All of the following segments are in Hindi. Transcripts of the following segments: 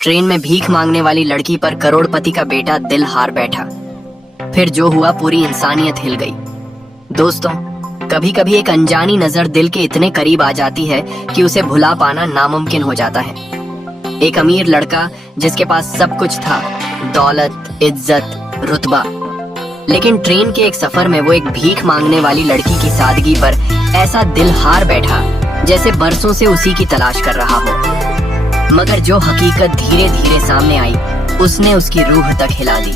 ट्रेन में भीख मांगने वाली लड़की पर करोड़पति का बेटा दिल हार बैठा। फिर जो हुआ पूरी इंसानियत हिल गई। दोस्तों, कभी कभी एक अनजानी नजर दिल के इतने करीब आ जाती है कि उसे भुला पाना नामुमकिन हो जाता है। एक अमीर लड़का जिसके पास सब कुछ था, दौलत, इज्जत, रुतबा, लेकिन ट्रेन के एक सफर में वो एक भीख मांगने वाली लड़की की सादगी पर ऐसा दिल हार बैठा जैसे बरसों से उसी की तलाश कर रहा हो। मगर जो हकीकत धीरे धीरे सामने आई उसने उसकी रूह तक हिला दी।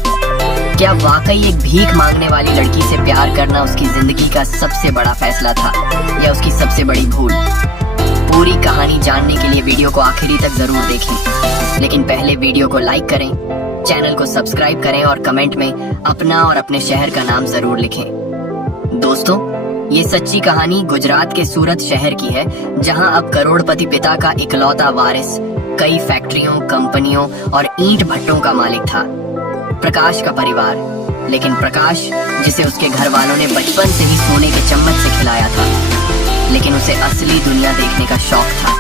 क्या वाकई एक भीख मांगने वाली लड़की से प्यार करना उसकी जिंदगी का सबसे बड़ा फैसला था या उसकी सबसे बड़ी भूल? पूरी कहानी जानने के लिए वीडियो को आखिरी तक जरूर देखें। लेकिन पहले वीडियो को लाइक करें, चैनल को सब्सक्राइब करें और कमेंट में अपना और अपने शहर का नाम जरूर लिखें। दोस्तों, ये सच्ची कहानी गुजरात के सूरत शहर की है, जहां अब करोड़पति पिता का इकलौता वारिस कई फैक्ट्रियों, कंपनियों और ईंट भट्टों का मालिक था, प्रकाश का परिवार। लेकिन प्रकाश, जिसे उसके घर वालों ने बचपन से ही सोने के चम्मच से खिलाया था, लेकिन उसे असली दुनिया देखने का शौक था।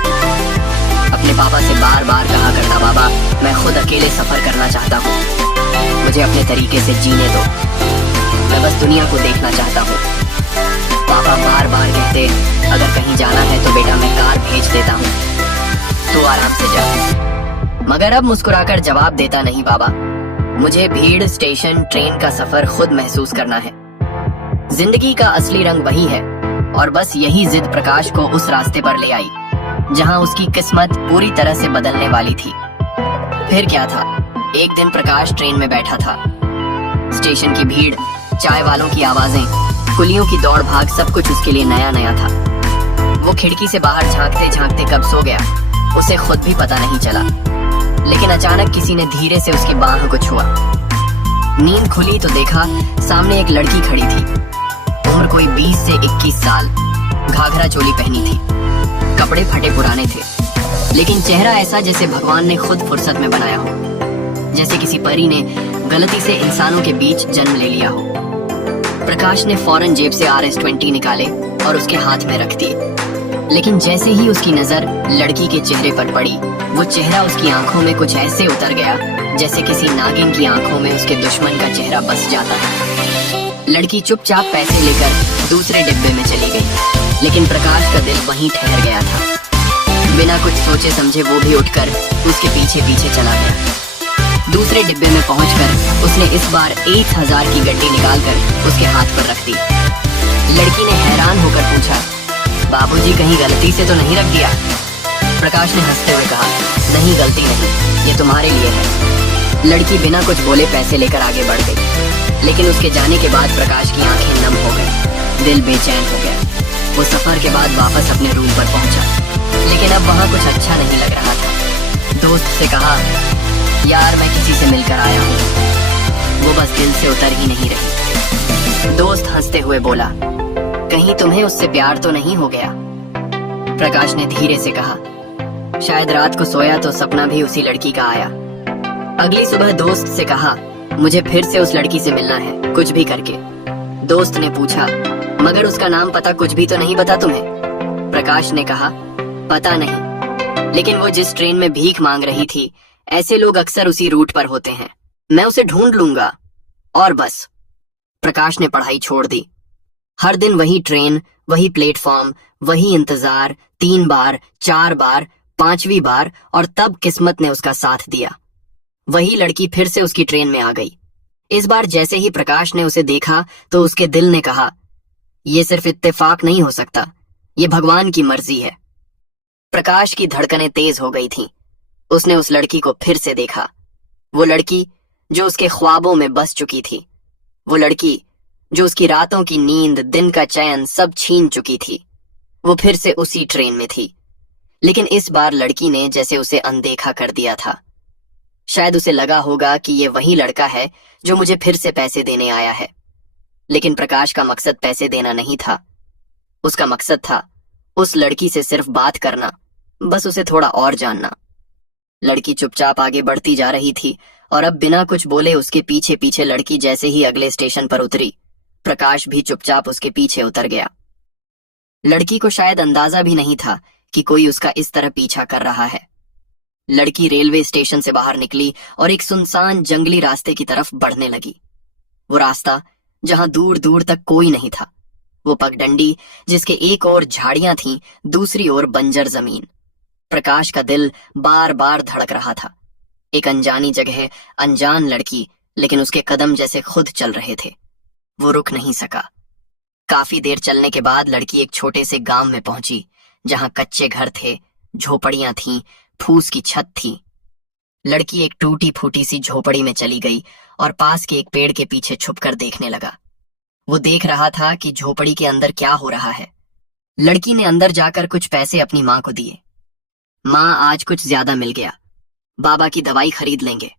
अपने पापा से बार बार कहा करता, बाबा मैं खुद अकेले सफर करना चाहता हूँ, मुझे अपने तरीके से जीने दो, मैं बस दुनिया को देखना चाहता हूँ। पापा बार बार कहते, अगर कहीं जाना है तो बेटा मैं कार भेज देता हूँ, तू आराम से जा। मगर अब मुस्कुराकर जवाब देता, नहीं बाबा, मुझे भीड़, स्टेशन, ट्रेन का सफर खुद महसूस करना है। जिंदगी का असली रंग वही है। और बस यही जिद प्रकाश को उस रास्ते पर ले आई जहां उसकी किस्मत पूरी तरह से बदलने वाली थी। फिर क्या था, एक दिन प्रकाश ट्रेन में बैठा था। स्टेशन की भीड़, चाय वालों की आवाजें, कुलियों की दौड़ भाग, सब कुछ उसके लिए नया नया था। वो खिड़की से बाहर झांकते झांकते कब सो गया उसे खुद भी पता नहीं चला। लेकिन अचानक किसी ने धीरे से उसकी बाह को छुआ। नींद खुली तो देखा सामने एक लड़की खड़ी थी। उम्र कोई 20 से 21 साल, घाघरा चोली पहनी थी, कपड़े फटे पुराने थे, लेकिन चेहरा ऐसा जैसे भगवान ने खुद फुर्सत में बनाया हो, जैसे किसी परी ने गलती से इंसानों के बीच जन्म ले लिया हो। प्रकाश ने फौरन जेब से RS-20 निकाले और उसके हाथ में रख दिए। लेकिन जैसे ही उसकी नजर लड़की के चेहरे पर पड़ी, वो चेहरा उसकी आंखों में कुछ ऐसे उतर गया जैसे किसी नागिन की आंखों में उसके दुश्मन का चेहरा बस जाता है। लड़की चुपचाप पैसे लेकर दूसरे डिब्बे में चली गई, लेकिन प्रकाश का दिल वहीं ठहर गया था। बिना कुछ सोचे समझे वो भी उठकर उसके पीछे पीछे चला गया। दूसरे डिब्बे में पहुंचकर उसने इस बार 1000 की गड्डी निकालकर उसके हाथ पर रख दी। लड़की ने हैरान होकर पूछा, बाबूजी कहीं गलती से तो नहीं रख दिया? प्रकाश ने हंसते हुए कहा, नहीं, गलती नहीं, ये तुम्हारे लिए है। लड़की बिना कुछ बोले पैसे लेकर आगे बढ़ गई। लेकिन उसके जाने के बाद प्रकाश की आंखें नम हो गई, दिल बेचैन हो गया। वो सफर के बाद वापस अपने रूम पर पहुंचा, लेकिन अब वहां कुछ अच्छा नहीं लग रहा था। दोस्त से कहा, यार मैं किसी से मिलकर आया हूँ, वो बस दिल से उतर ही नहीं रही। दोस्त हंसते हुए बोला, कहीं तुम्हें उससे प्यार तो नहीं हो गया? प्रकाश ने धीरे से कहा, शायद रात को सोया तो सपना भी उसी लड़की का आया। अगली सुबह दोस्त से कहा, मुझे फिर से उस लड़की से मिलना है, कुछ भी करके। दोस्त ने पूछा, मगर उसका नाम पता कुछ भी तो नहीं पता तुम्हें? प्रकाश ने कहा, पता नहीं, लेकिन वो जिस ट्रेन में भीख मांग रही थी, ऐसे लोग अक्सर उसी रूट पर होते हैं, मैं उसे ढूंढ लूंगा। और बस प्रकाश ने पढ़ाई छोड़ दी। हर दिन वही ट्रेन, वही प्लेटफॉर्म, वही इंतजार, 3 बार, 4 बार, 5वीं बार, और तब किस्मत ने उसका साथ दिया। वही लड़की फिर से उसकी ट्रेन में आ गई। इस बार जैसे ही प्रकाश ने उसे देखा तो उसके दिल ने कहा, यह सिर्फ इत्तेफाक नहीं हो सकता, ये भगवान की मर्जी है। प्रकाश की धड़कनें तेज हो गई थीं। उसने उस लड़की को फिर से देखा, वो लड़की जो उसके ख्वाबों में बस चुकी थी, वो लड़की जो उसकी रातों की नींद, दिन का चैन सब छीन चुकी थी। वो फिर से उसी ट्रेन में थी, लेकिन इस बार लड़की ने जैसे उसे अनदेखा कर दिया था। शायद उसे लगा होगा कि ये वही लड़का है जो मुझे फिर से पैसे देने आया है। लेकिन प्रकाश का मकसद पैसे देना नहीं था। उसका मकसद था उस लड़की से सिर्फ बात करना, बस उसे थोड़ा और जानना। लड़की चुपचाप आगे बढ़ती जा रही थी और अब बिना कुछ बोले उसके पीछे पीछे लड़की जैसे ही अगले स्टेशन पर उतरी, प्रकाश भी चुपचाप उसके पीछे उतर गया। लड़की को शायद अंदाजा भी नहीं था कि कोई उसका इस तरह पीछा कर रहा है। लड़की रेलवे स्टेशन से बाहर निकली और एक सुनसान जंगली रास्ते की तरफ बढ़ने लगी। वो रास्ता जहां दूर दूर तक कोई नहीं था, वो पगडंडी जिसके एक ओर झाड़ियां थीं, दूसरी ओर बंजर जमीन। प्रकाश का दिल बार बार धड़क रहा था। एक अनजानी जगह, अनजान लड़की, लेकिन उसके कदम जैसे खुद चल रहे थे। वो रुक नहीं सका। काफी देर चलने के बाद लड़की एक छोटे से गांव में पहुंची, जहां कच्चे घर थे, झोपड़ियां थीं, फूस की छत थी। लड़की एक टूटी फूटी सी झोपड़ी में चली गई और पास के एक पेड़ के पीछे छुपकर देखने लगा। वो देख रहा था कि झोपड़ी के अंदर क्या हो रहा है। लड़की ने अंदर जाकर कुछ पैसे अपनी माँ को दिए। माँ, आज कुछ ज्यादा मिल गया, बाबा की दवाई खरीद लेंगे।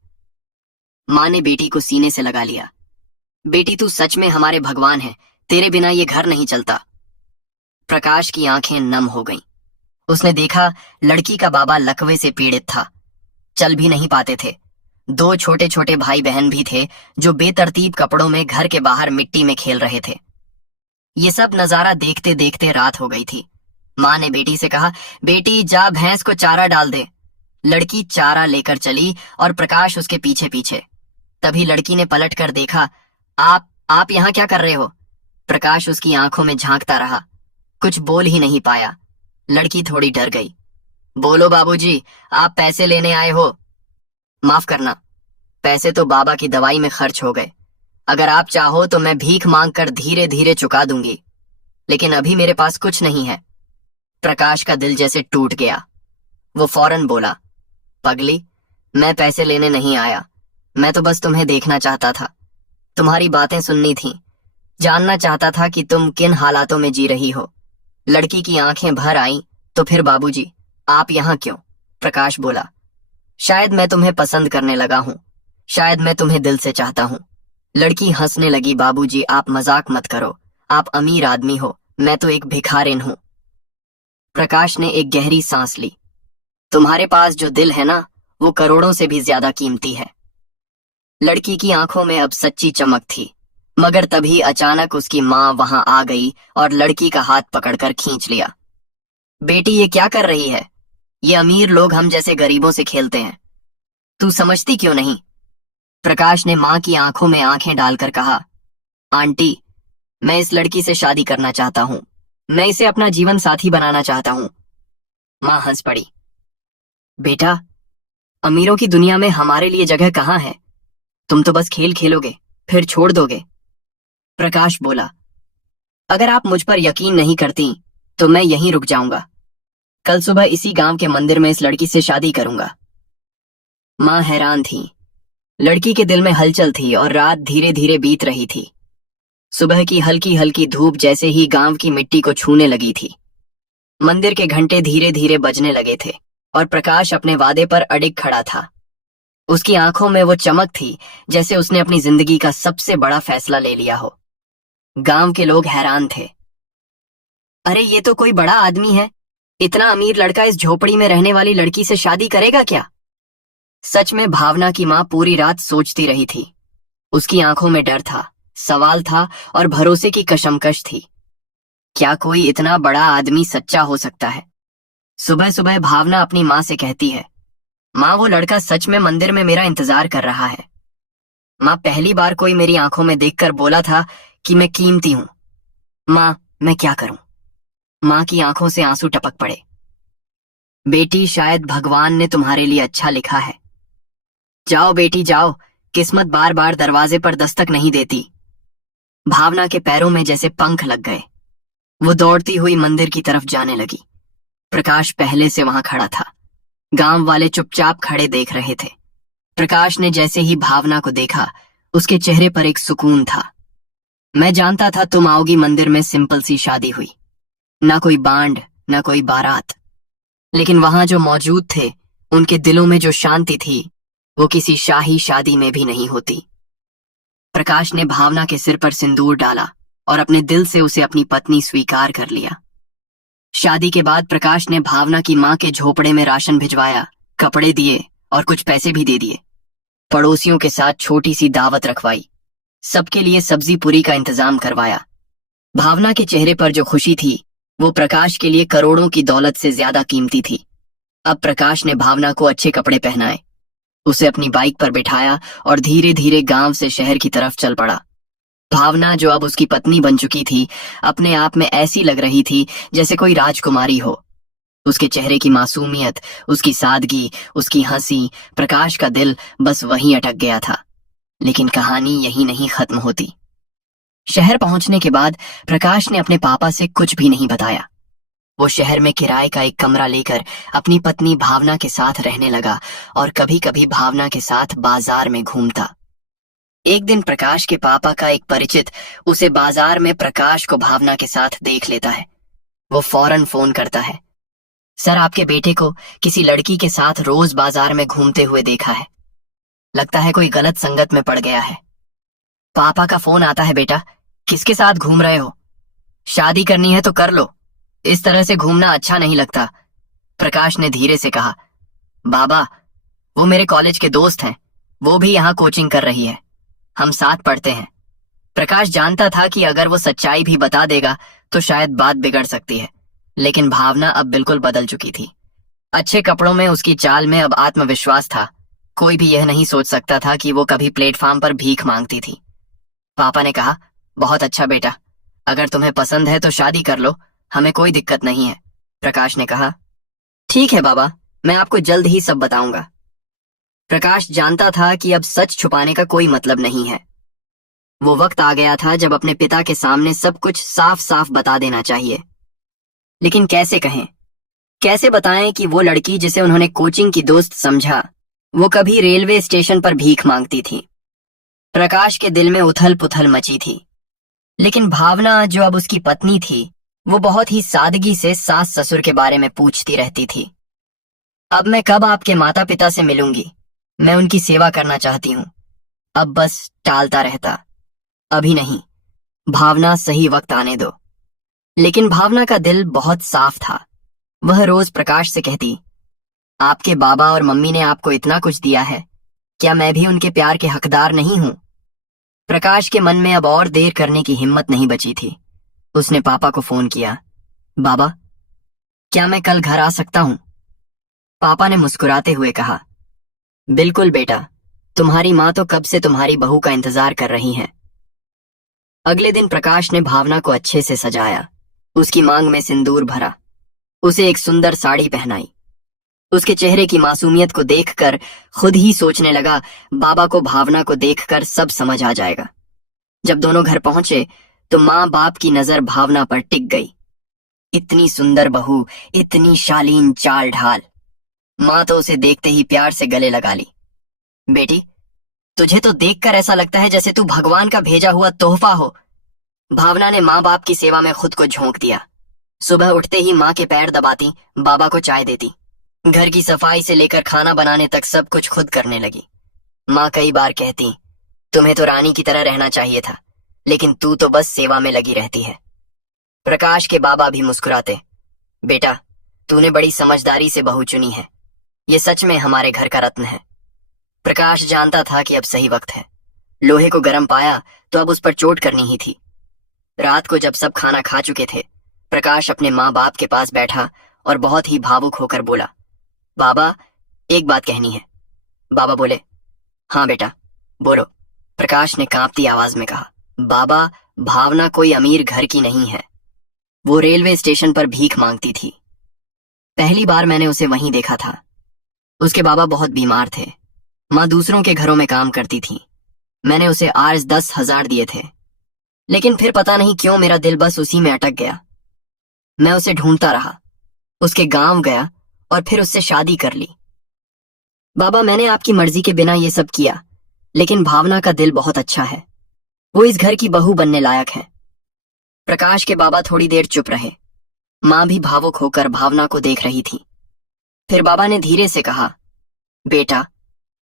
माँ ने बेटी को सीने से लगा लिया। बेटी, तू सच में हमारे भगवान है, तेरे बिना ये घर नहीं चलता। प्रकाश की आंखें नम हो गईं। उसने देखा लड़की का बाबा लकवे से पीड़ित था, चल भी नहीं पाते थे। दो छोटे छोटे भाई बहन भी थे जो बेतरतीब कपड़ों में घर के बाहर मिट्टी में खेल रहे थे। ये सब नजारा देखते देखते रात हो गई थी। माँ ने बेटी से कहा, बेटी जा भैंस को चारा डाल दे। लड़की चारा लेकर चली और प्रकाश उसके पीछे पीछे। तभी लड़की ने पलट कर देखा। आप यहाँ क्या कर रहे हो? प्रकाश उसकी आंखों में झांकता रहा, कुछ बोल ही नहीं पाया। लड़की थोड़ी डर गई। बोलो बाबूजी, आप पैसे लेने आए हो? माफ करना, पैसे तो बाबा की दवाई में खर्च हो गए। अगर आप चाहो तो मैं भीख मांगकर धीरे धीरे चुका दूंगी, लेकिन अभी मेरे पास कुछ नहीं है। प्रकाश का दिल जैसे टूट गया। वो फौरन बोला, पगली, मैं पैसे लेने नहीं आया, मैं तो बस तुम्हें देखना चाहता था, तुम्हारी बातें सुननी थी, जानना चाहता था कि तुम किन हालातों में जी रही हो। लड़की की आंखें भर आईं। तो फिर बाबूजी, आप यहाँ क्यों? प्रकाश बोला, शायद मैं तुम्हें पसंद करने लगा हूं, शायद मैं तुम्हें दिल से चाहता हूं। लड़की हंसने लगी। बाबूजी, आप मजाक मत करो, आप अमीर आदमी हो, मैं तो एक भिखारिन हूं। प्रकाश ने एक गहरी सांस ली। तुम्हारे पास जो दिल है ना, वो करोड़ों से भी ज्यादा कीमती है। लड़की की आंखों में अब सच्ची चमक थी, मगर तभी अचानक उसकी माँ वहां आ गई और लड़की का हाथ पकड़कर खींच लिया। बेटी, ये क्या कर रही है? ये अमीर लोग हम जैसे गरीबों से खेलते हैं, तू समझती क्यों नहीं? प्रकाश ने माँ की आंखों में आंखें डालकर कहा, आंटी, मैं इस लड़की से शादी करना चाहता हूं, मैं इसे अपना जीवन साथी बनाना चाहता हूं। माँ हंस पड़ी। बेटा, अमीरों की दुनिया में हमारे लिए जगह कहाँ है? तुम तो बस खेल खेलोगे, फिर छोड़ दोगे। प्रकाश बोला, अगर आप मुझ पर यकीन नहीं करती तो मैं यहीं रुक जाऊंगा। कल सुबह इसी गांव के मंदिर में इस लड़की से शादी करूंगा। माँ हैरान थी। लड़की के दिल में हलचल थी और रात धीरे धीरे बीत रही थी। सुबह की हल्की हल्की धूप जैसे ही गांव की मिट्टी को छूने लगी थी। मंदिर के घंटे धीरे धीरे बजने लगे थे और प्रकाश अपने वादे पर अडिग खड़ा था। उसकी आंखों में वो चमक थी जैसे उसने अपनी जिंदगी का सबसे बड़ा फैसला ले लिया हो। गांव के लोग हैरान थे। अरे, ये तो कोई बड़ा आदमी है, इतना अमीर लड़का इस झोपड़ी में रहने वाली लड़की से शादी करेगा क्या? सच में भावना की मां पूरी रात सोचती रही थी। उसकी आंखों में डर था, सवाल था और भरोसे की कशमकश थी। क्या कोई इतना बड़ा आदमी सच्चा हो सकता है? सुबह सुबह भावना अपनी माँ से कहती है, माँ, वो लड़का सच में मंदिर में मेरा इंतजार कर रहा है। माँ, पहली बार कोई मेरी आंखों में देखकर बोला था कि मैं कीमती हूं। माँ, मैं क्या करूं? माँ की आंखों से आंसू टपक पड़े। बेटी, शायद भगवान ने तुम्हारे लिए अच्छा लिखा है। जाओ बेटी जाओ, किस्मत बार बार दरवाजे पर दस्तक नहीं देती। भावना के पैरों में जैसे पंख लग गए। वो दौड़ती हुई मंदिर की तरफ जाने लगी। प्रकाश पहले से वहां खड़ा था। गांव वाले चुपचाप खड़े देख रहे थे। प्रकाश ने जैसे ही भावना को देखा, उसके चेहरे पर एक सुकून था। मैं जानता था तुम आओगी। मंदिर में सिंपल सी शादी हुई, ना कोई बांड, ना कोई बारात, लेकिन वहां जो मौजूद थे, उनके दिलों में जो शांति थी, वो किसी शाही शादी में भी नहीं होती। प्रकाश ने भावना के सिर पर सिंदूर डाला और अपने दिल से उसे अपनी पत्नी स्वीकार कर लिया। शादी के बाद प्रकाश ने भावना की मां के झोपड़े में राशन भिजवाया, कपड़े दिए और कुछ पैसे भी दे दिए। पड़ोसियों के साथ छोटी सी दावत रखवाई, सबके लिए सब्जी पूरी का इंतजाम करवाया। भावना के चेहरे पर जो खुशी थी, वो प्रकाश के लिए करोड़ों की दौलत से ज्यादा कीमती थी। अब प्रकाश ने भावना को अच्छे कपड़े पहनाए, उसे अपनी बाइक पर बिठाया और धीरे धीरे गांव से शहर की तरफ चल पड़ा। भावना, जो अब उसकी पत्नी बन चुकी थी, अपने आप में ऐसी लग रही थी जैसे कोई राजकुमारी हो। उसके चेहरे की मासूमियत, उसकी सादगी, उसकी हंसी, प्रकाश का दिल बस वहीं अटक गया था। लेकिन कहानी यहीं नहीं खत्म होती। शहर पहुंचने के बाद प्रकाश ने अपने पापा से कुछ भी नहीं बताया। वो शहर में किराए का एक कमरा लेकर अपनी पत्नी भावना के साथ रहने लगा और कभी कभी भावना के साथ बाजार में घूमता। एक दिन प्रकाश के पापा का एक परिचित उसे बाजार में प्रकाश को भावना के साथ देख लेता है। वो फौरन फोन करता है, सर, आपके बेटे को किसी लड़की के साथ रोज बाजार में घूमते हुए देखा है। लगता है कोई गलत संगत में पड़ गया है। पापा का फोन आता है, बेटा, किसके साथ घूम रहे हो? शादी करनी है तो कर लो, इस तरह से घूमना अच्छा नहीं लगता। प्रकाश ने धीरे से कहा, बाबा, वो मेरे कॉलेज के दोस्त हैं, वो भी यहाँ कोचिंग कर रही है, हम साथ पढ़ते हैं। प्रकाश जानता था कि अगर वो सच्चाई भी बता देगा तो शायद बात बिगड़ सकती है, लेकिन भावना अब बिल्कुल बदल चुकी थी। अच्छे कपड़ों में उसकी चाल में अब आत्मविश्वास था। कोई भी यह नहीं सोच सकता था कि वो कभी प्लेटफॉर्म पर भीख मांगती थी। पापा ने कहा, बहुत अच्छा बेटा, अगर तुम्हें पसंद है तो शादी कर लो, हमें कोई दिक्कत नहीं है। प्रकाश ने कहा, ठीक है बाबा, मैं आपको जल्द ही सब बताऊंगा। प्रकाश जानता था कि अब सच छुपाने का कोई मतलब नहीं है। वो वक्त आ गया था जब अपने पिता के सामने सब कुछ साफ साफ बता देना चाहिए। लेकिन कैसे कहें, कैसे बताएं कि वो लड़की जिसे उन्होंने कोचिंग की दोस्त समझा, वो कभी रेलवे स्टेशन पर भीख मांगती थी। प्रकाश के दिल में उथल पुथल मची थी। लेकिन भावना, जो अब उसकी पत्नी थी, वो बहुत ही सादगी से सास ससुर के बारे में पूछती रहती थी। अब मैं कब आपके माता पिता से मिलूंगी? मैं उनकी सेवा करना चाहती हूँ। अब बस टालता रहता, अभी नहीं, भावना, सही वक्त आने दो। लेकिन भावना का दिल बहुत साफ था। वह रोज प्रकाश से कहती, आपके बाबा और मम्मी ने आपको इतना कुछ दिया है, क्या मैं भी उनके प्यार के हकदार नहीं हूं? प्रकाश के मन में अब और देर करने की हिम्मत नहीं बची थी। उसने पापा को फोन किया, बाबा, क्या मैं कल घर आ सकता हूं? पापा ने मुस्कुराते हुए कहा, बिल्कुल बेटा, तुम्हारी माँ तो कब से तुम्हारी बहू का इंतजार कर रही है। अगले दिन प्रकाश ने भावना को अच्छे से सजाया, उसकी मांग में सिंदूर भरा, उसे एक सुंदर साड़ी पहनाई। उसके चेहरे की मासूमियत को देखकर खुद ही सोचने लगा, बाबा को भावना को देखकर सब समझ आ जाएगा। जब दोनों घर पहुंचे तो माँ बाप की नजर भावना पर टिक गई। इतनी सुंदर बहू, इतनी शालीन चाल ढाल। माँ तो उसे देखते ही प्यार से गले लगा ली। बेटी, तुझे तो देखकर ऐसा लगता है जैसे तू भगवान का भेजा हुआ तोहफा हो। भावना ने माँ बाप की सेवा में खुद को झोंक दिया। सुबह उठते ही माँ के पैर दबाती, बाबा को चाय देती। घर की सफाई से लेकर खाना बनाने तक सब कुछ खुद करने लगी। माँ कई बार कहती, तुम्हें तो रानी की तरह रहना चाहिए था, लेकिन तू तो बस सेवा में लगी रहती है। प्रकाश के बाबा भी मुस्कुराते, बेटा, तूने बड़ी समझदारी से बहू चुनी है, ये सच में हमारे घर का रत्न है। प्रकाश जानता था कि अब सही वक्त है। लोहे को गर्म पाया तो अब उस पर चोट करनी ही थी। रात को जब सब खाना खा चुके थे, प्रकाश अपने माँ बाप के पास बैठा और बहुत ही भावुक होकर बोला, बाबा, एक बात कहनी है। बाबा बोले, हाँ बेटा, बोलो। प्रकाश ने कांपती आवाज में कहा, बाबा, भावना कोई अमीर घर की नहीं है। वो रेलवे स्टेशन पर भीख मांगती थी। पहली बार मैंने उसे वहीं देखा था। उसके बाबा बहुत बीमार थे। माँ दूसरों के घरों में काम करती थी। मैंने उसे आज 10,000 दिए थे, लेकिन फिर पता नहीं क्यों मेरा दिल बस उसी में अटक गया। मैं उसे ढूंढता रहा, उसके गांव गया और फिर उससे शादी कर ली। बाबा, मैंने आपकी मर्जी के बिना ये सब किया, लेकिन भावना का दिल बहुत अच्छा है। वो इस घर की बहू बनने लायक है। प्रकाश के बाबा थोड़ी देर चुप रहे। माँ भी भावुक होकर भावना को देख रही थी। फिर बाबा ने धीरे से कहा, बेटा,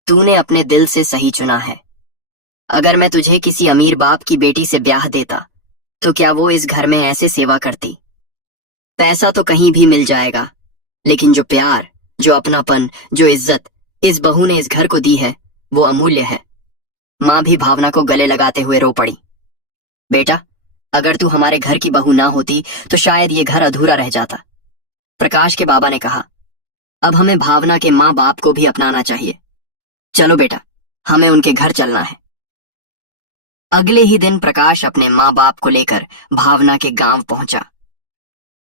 तूने अपने दिल से सही चुना है। अगर मैं तुझे किसी अमीर बाप की बेटी से ब्याह देता तो क्या वो इस घर में ऐसे सेवा करती? पैसा तो कहीं भी मिल जाएगा, लेकिन जो प्यार, जो अपनापन, जो इज्जत इस बहू ने इस घर को दी है, वो अमूल्य है। माँ भी भावना को गले लगाते हुए रो पड़ी। बेटा, अगर तू हमारे घर की बहू ना होती तो शायद ये घर अधूरा रह जाता। प्रकाश के बाबा ने कहा, अब हमें भावना के माँ बाप को भी अपनाना चाहिए। चलो बेटा, हमें उनके घर चलना है। अगले ही दिन प्रकाश अपने माँ बाप को लेकर भावना के गांव पहुंचा।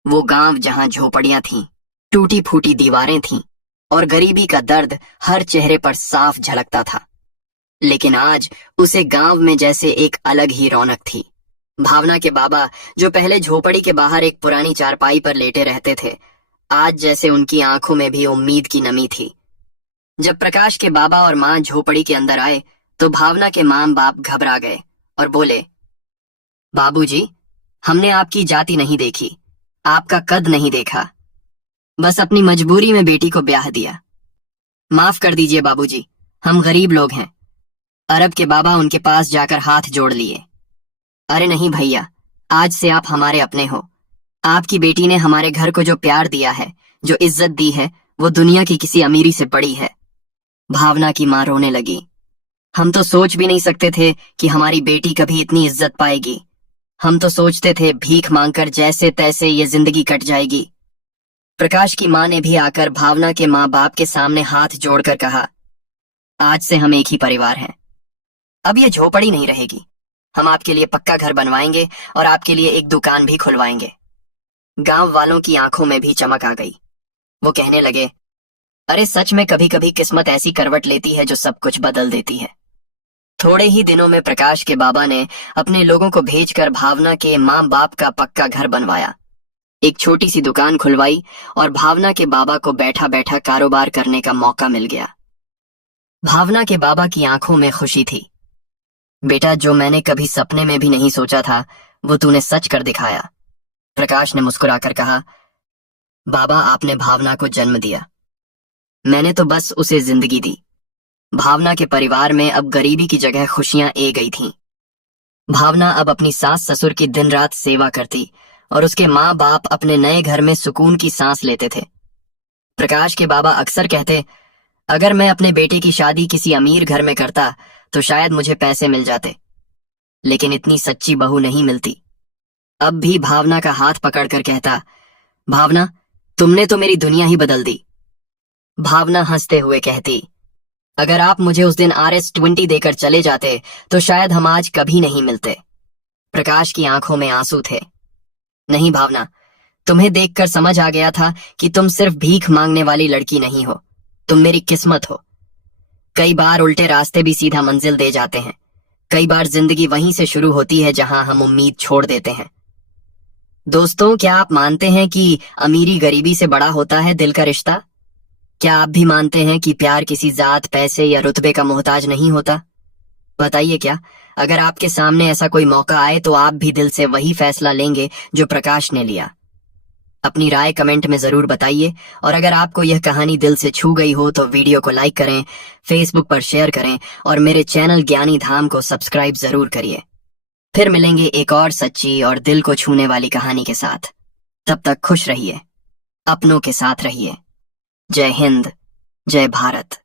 वो गांव जहां झोपड़ियां थीं, टूटी फूटी दीवारें थीं और गरीबी का दर्द हर चेहरे पर साफ झलकता था। लेकिन आज उसे गांव में जैसे एक अलग ही रौनक थी। भावना के बाबा, जो पहले झोपड़ी के बाहर एक पुरानी चारपाई पर लेटे रहते थे, आज जैसे उनकी आंखों में भी उम्मीद की नमी थी। जब प्रकाश के बाबा और माँ झोपड़ी के अंदर आए तो भावना के माँ बाप घबरा गए और बोले, बाबूजी, हमने आपकी जाति नहीं देखी, आपका कद नहीं देखा, बस अपनी मजबूरी में बेटी को ब्याह दिया। माफ कर दीजिए बाबूजी, हम गरीब लोग हैं। अरब के बाबा उनके पास जाकर हाथ जोड़ लिए। अरे नहीं भैया, आज से आप हमारे अपने हो। आपकी बेटी ने हमारे घर को जो प्यार दिया है, जो इज्जत दी है, वो दुनिया की किसी अमीरी से बड़ी है। भावना की मां रोने लगी। हम तो सोच भी नहीं सकते थे कि हमारी बेटी कभी इतनी इज्जत पाएगी। हम तो सोचते थे भीख मांगकर जैसे तैसे ये जिंदगी कट जाएगी। प्रकाश की मां ने भी आकर भावना के माँ बाप के सामने हाथ जोड़कर कहा, आज से हम एक ही परिवार हैं। अब ये झोपड़ी नहीं रहेगी। हम आपके लिए पक्का घर बनवाएंगे और आपके लिए एक दुकान भी खुलवाएंगे। गांव वालों की आंखों में भी चमक आ गई। वो कहने लगे, अरे सच में कभी कभी किस्मत ऐसी करवट लेती है जो सब कुछ बदल देती है। थोड़े ही दिनों में प्रकाश के बाबा ने अपने लोगों को भेजकर भावना के माँ बाप का पक्का घर बनवाया, एक छोटी सी दुकान खुलवाई और भावना के बाबा को बैठा बैठा कारोबार करने का मौका मिल गया। भावना के बाबा की आंखों में खुशी थी। बेटा, जो मैंने कभी सपने में भी नहीं सोचा था, वो तूने सच कर दिखाया। प्रकाश ने मुस्कुराकर कहा, बाबा, आपने भावना को जन्म दिया, मैंने तो बस उसे जिंदगी दी। भावना के परिवार में अब गरीबी की जगह खुशियां ए गई थीं। भावना अब अपनी सास ससुर की दिन रात सेवा करती और उसके माँ बाप अपने नए घर में सुकून की सांस लेते थे। प्रकाश के बाबा अक्सर कहते, अगर मैं अपने बेटे की शादी किसी अमीर घर में करता तो शायद मुझे पैसे मिल जाते, लेकिन इतनी सच्ची बहू नहीं मिलती। अब भी भावना का हाथ पकड़कर कहता, भावना, तुमने तो मेरी दुनिया ही बदल दी। भावना हंसते हुए कहती, अगर आप मुझे उस दिन RS-20 देकर चले जाते तो शायद हम आज कभी नहीं मिलते। प्रकाश की आंखों में आंसू थे। नहीं भावना, तुम्हें देखकर समझ आ गया था कि तुम सिर्फ भीख मांगने वाली लड़की नहीं हो, तुम मेरी किस्मत हो। कई बार उल्टे रास्ते भी सीधा मंजिल दे जाते हैं। कई बार जिंदगी वहीं से शुरू होती है जहां हम उम्मीद छोड़ देते हैं। दोस्तों, क्या आप मानते हैं कि अमीरी गरीबी से बड़ा होता है दिल का रिश्ता? क्या आप भी मानते हैं कि प्यार किसी जात, पैसे या रुतबे का मोहताज नहीं होता? बताइए, क्या अगर आपके सामने ऐसा कोई मौका आए तो आप भी दिल से वही फैसला लेंगे जो प्रकाश ने लिया? अपनी राय कमेंट में जरूर बताइए और अगर आपको यह कहानी दिल से छू गई हो तो वीडियो को लाइक करें, फेसबुक पर शेयर करें और मेरे चैनल ज्ञानी धाम को सब्सक्राइब जरूर करिए। फिर मिलेंगे एक और सच्ची और दिल को छूने वाली कहानी के साथ। तब तक खुश रहिए, अपनों के साथ रहिए। जय हिंद, जय भारत।